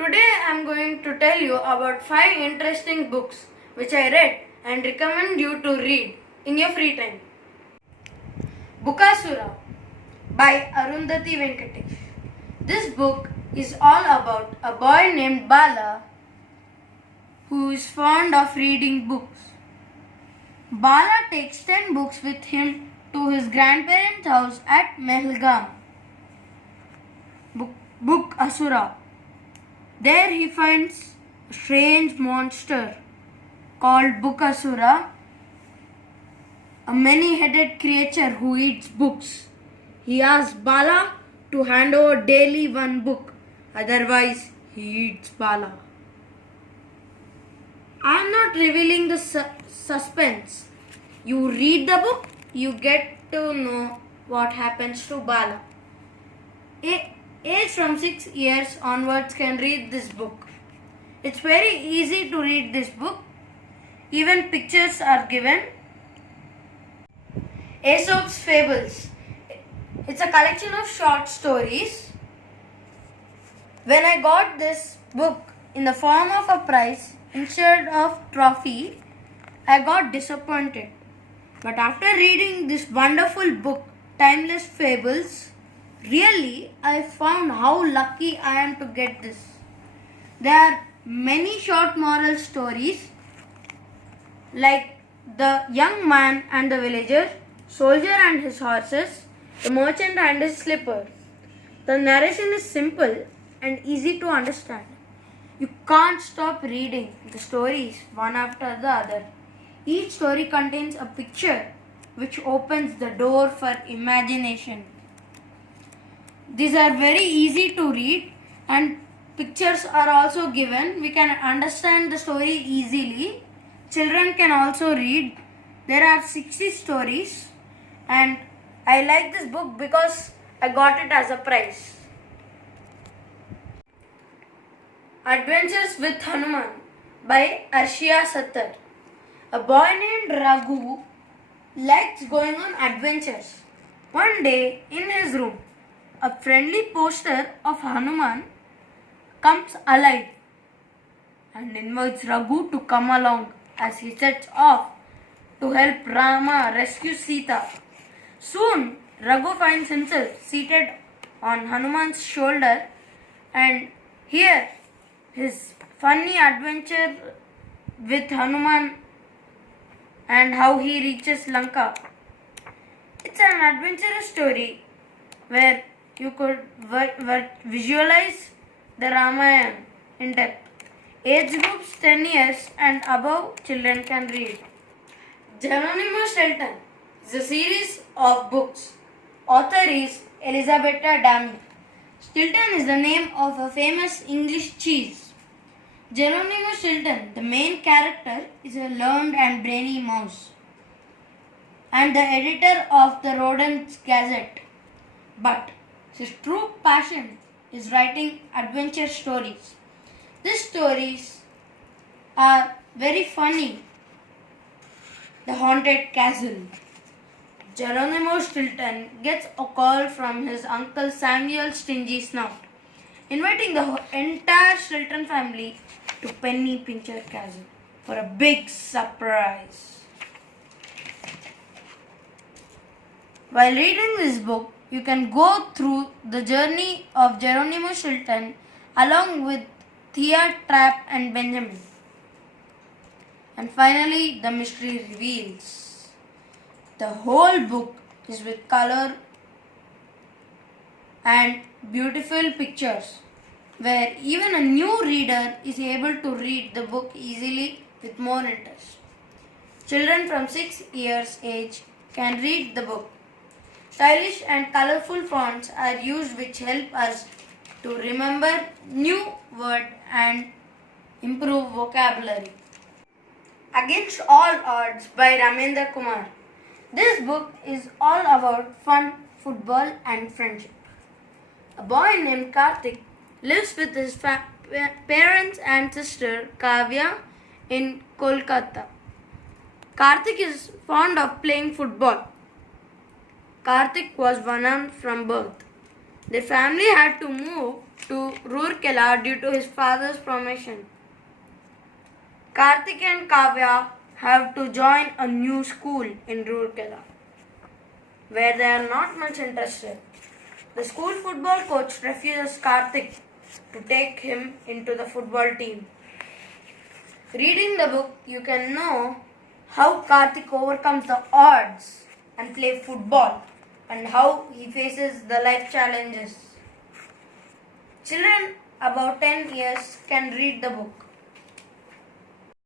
Today I am going to tell you about 5 interesting books which I read and recommend you to read in your free time. Bukasura by Arundhati Venkatesh. This book is all about a boy named Bala who is fond of reading books. Bala takes 10 books with him to his grandparents' house at Mehelgam. Book Asura. There he finds a strange monster called Bukasura, a many-headed creature who eats books. He asks Bala to hand over daily one book, otherwise he eats Bala. I am not revealing the suspense. You read the book, you get to know what happens to Bala. Age from 6 years onwards can read this book. It's very easy to read this book. Even pictures are given. Aesop's Fables. It's a collection of short stories. When I got this book in the form of a prize instead of trophy, I got disappointed. But after reading this wonderful book, Timeless Fables, really, I found how lucky I am to get this. There are many short moral stories like The Young Man and the Villager, Soldier and His Horses, The Merchant and His Slipper. The narration is simple and easy to understand. You can't stop reading the stories one after the other. Each story contains a picture which opens the door for imagination. These are very easy to read and pictures are also given. We can understand the story easily. Children can also read. There are 60 stories and I like this book because I got it as a prize. Adventures with Hanuman by Arshia Sattar. A boy named Raghu likes going on adventures. One day in his room, a friendly poster of Hanuman comes alive and invites Raghu to come along as he sets off to help Rama rescue Sita. Soon, Raghu finds himself seated on Hanuman's shoulder and here his funny adventure with Hanuman and how he reaches Lanka. It's an adventurous story where you could visualize the Ramayana in depth. Age groups 10 years and above children can read. Geronimo Stilton is a series of books. Author is Elisabetta Dami. Stilton is the name of a famous English cheese. Geronimo Stilton, the main character, is a learned and brainy mouse and the editor of the Rodent's Gazette. But his true passion is writing adventure stories. These stories are very funny. The Haunted Castle. Geronimo Stilton gets a call from his uncle Samuel Stingy Snout, inviting the entire Stilton family to Penny Pincher Castle for a big surprise. While reading this book, you can go through the journey of Geronimo Stilton along with Thea, Trap and Benjamin. And finally, the mystery reveals. The whole book is with color and beautiful pictures, where even a new reader is able to read the book easily with more interest. Children from 6 years age can read the book. Stylish and colorful fonts are used which help us to remember new words and improve vocabulary. Against All Odds by Ramendra Kumar. This book is all about fun, football and friendship. A boy named Karthik lives with his parents and sister Kavya in Kolkata. Karthik is fond of playing football. Karthik was one armed from birth. Their family had to move to Roorkee Rourkela due to his father's promotion. Karthik and Kavya have to join a new school in Rourkela, where they are not much interested. The school football coach refuses Karthik to take him into the football team. Reading the book, you can know how Karthik overcomes the odds and play football and how he faces the life challenges. Children about 10 years can read the book.